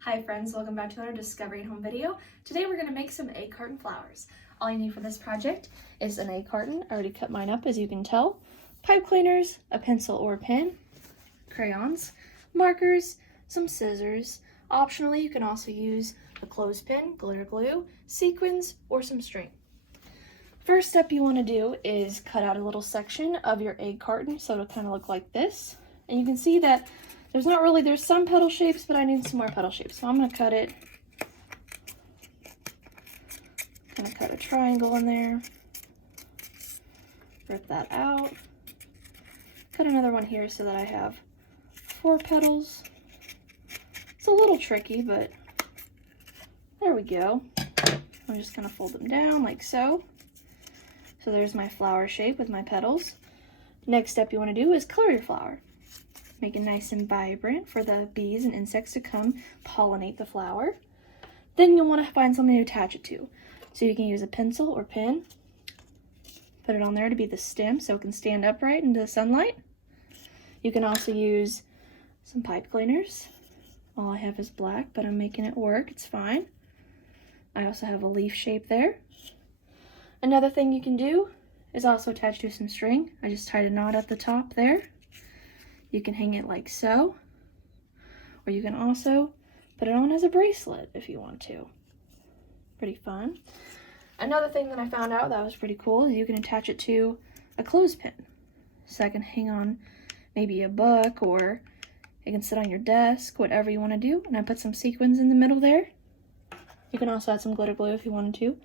Hi friends, welcome back to another Discovery at Home video. Today we're going to make some egg carton flowers. All you need for this project is an egg carton. I already cut mine up as you can tell. Pipe cleaners, a pencil or pen, crayons, markers, some scissors. Optionally, you can also use a clothespin, glitter glue, sequins, or some string. First step you want to do is cut out a little section of your egg carton so it'll kind of look like this. And you can see that there's some petal shapes, but I need some more petal shapes. So I'm going to cut it, kind of cut a triangle in there, rip that out, cut another one here so that I have 4 petals. It's a little tricky, but there we go. I'm just going to fold them down like so. So there's my flower shape with my petals. Next step you want to do is color your flower. Make it nice and vibrant for the bees and insects to come pollinate the flower. Then you'll want to find something to attach it to. So you can use a pencil or pen. Put it on there to be the stem so it can stand upright into the sunlight. You can also use some pipe cleaners. All I have is black, but I'm making it work. It's fine. I also have a leaf shape there. Another thing you can do is also attach to some string. I just tied a knot at the top there. You can hang it like so, or you can also put it on as a bracelet if you want to. Pretty fun. Another thing that I found out that was pretty cool is you can attach it to a clothespin. So I can hang on maybe a book, or it can sit on your desk, whatever you want to do. And I put some sequins in the middle there. You can also add some glitter glue if you wanted to.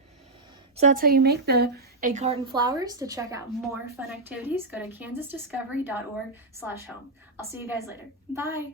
So that's how you make the egg carton flowers. To check out more fun activities, go to kansasdiscovery.org/home. I'll see you guys later. Bye!